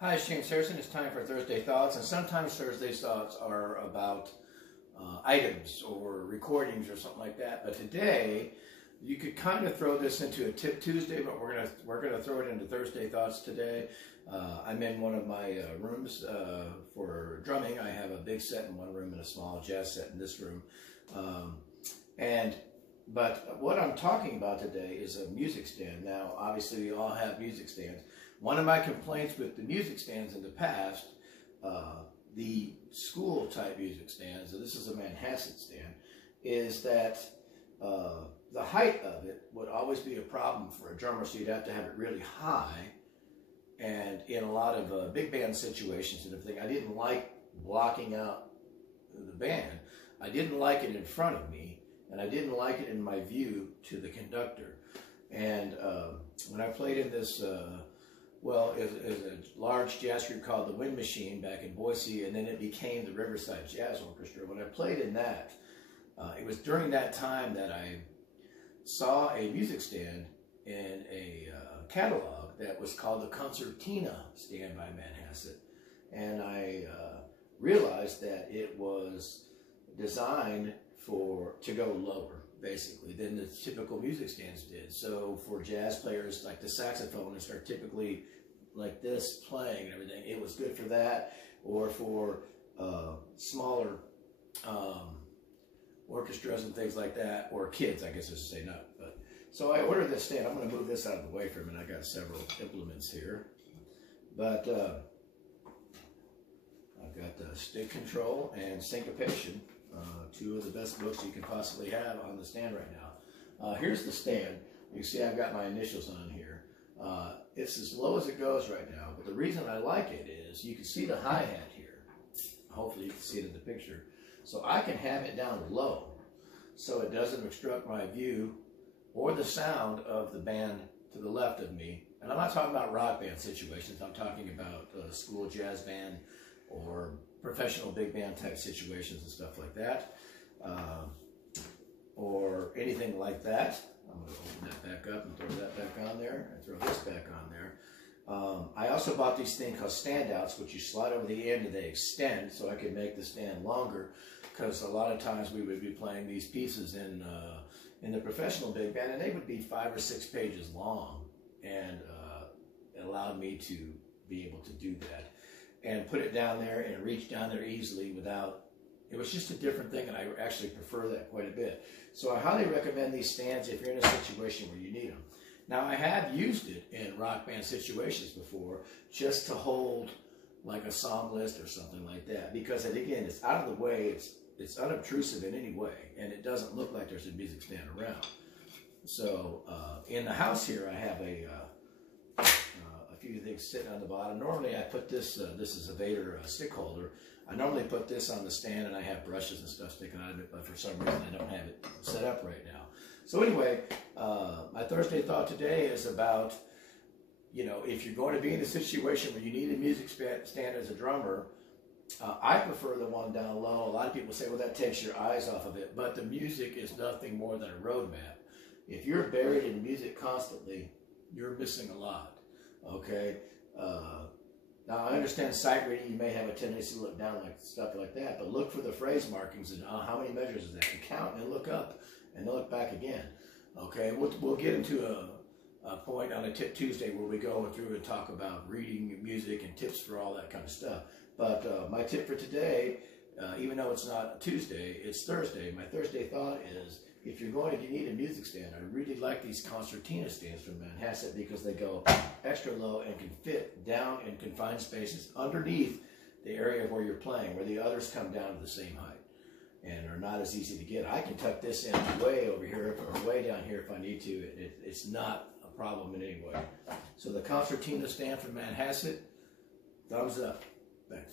Hi, it's James Harrison. It's time for Thursday Thoughts, and sometimes Thursday Thoughts are about items or recordings or something like that. But today, you could kind of throw this into a Tip Tuesday, but we're gonna throw it into Thursday Thoughts today. I'm in one of my rooms for drumming. I have a big set in one room and a small jazz set in this room. But what I'm talking about today is a music stand. Now, obviously, we all have music stands. One of my complaints with the music stands in the past, the school-type music stands, and this is a Manhasset stand, is that the height of it would always be a problem for a drummer, so you'd have to have it really high. And in a lot of big band situations and everything, I didn't like blocking out the band. I didn't like it in front of me, and I didn't like it in my view to the conductor. And when I played in this, it was a large jazz group called the Wind Machine back in Boise, and then it became the Riverside Jazz Orchestra. When I played in that, it was during that time that I saw a music stand in a catalog that was called the Concertina Stand by Manhasset. And I realized that it was designed to go lower, basically, than the typical music stands did. So for jazz players, like the saxophonists are typically like this playing and everything, it was good for that. Or for smaller orchestras and things like that, or kids, I guess I should say, not. But so I ordered this stand. I'm going to move this out of the way for a minute. I got several implements here, but I've got the stick control and syncopation. Two of the best books you can possibly have on the stand right now. Here's the stand. You see I've got my initials on here. It's as low as it goes right now, but the reason I like it is you can see the hi-hat here. Hopefully you can see it in the picture. So I can have it down low so it doesn't obstruct my view or the sound of the band to the left of me. And I'm not talking about rock band situations. I'm talking about school jazz band or professional big band type situations and stuff like that, or anything like that. I'm going to open that back up and throw that back on there, and throw this back on there. I also bought these things called Standouts, which you slide over the end and they extend, so I could make the stand longer, because a lot of times we would be playing these pieces in the professional big band, and they would be 5 or 6 pages long, and it allowed me to be able to do that and put it down there and reach down there easily without, it was just a different thing, and I actually prefer that quite a bit. So I highly recommend these stands if you're in a situation where you need them. Now, I have used it in rock band situations before, just to hold like a song list or something like that, because again, it's out of the way, it's unobtrusive in any way, and it doesn't look like there's a music stand around. So in the house here, I have a few things sitting on the bottom. Normally I put this, this is a Vader stick holder. I normally put this on the stand, and I have brushes and stuff sticking out of it, but for some reason I don't have it set up right now. So anyway, my Thursday thought today is about, you know, if you're going to be in a situation where you need a music stand as a drummer, I prefer the one down low. A lot of people say, well, that takes your eyes off of it, but the music is nothing more than a roadmap. If you're buried in music constantly, you're missing a lot. Okay. Now I understand sight reading, you may have a tendency to look down like stuff like that, but look for the phrase markings and how many measures is that. You count and look up and then look back again. Okay. We'll get into a point on a Tip Tuesday where we go through and talk about reading music and tips for all that kind of stuff. But my tip for today, even though it's not Tuesday, it's Thursday. My Thursday thought is, if you're going to need a music stand, I really like these Concertina stands from Manhasset, because they go extra low and can fit down in confined spaces underneath the area where you're playing, where the others come down to the same height and are not as easy to get. I can tuck this in way over here or way down here if I need to. It's not a problem in any way. So the Concertina stand from Manhasset, thumbs up. Thanks.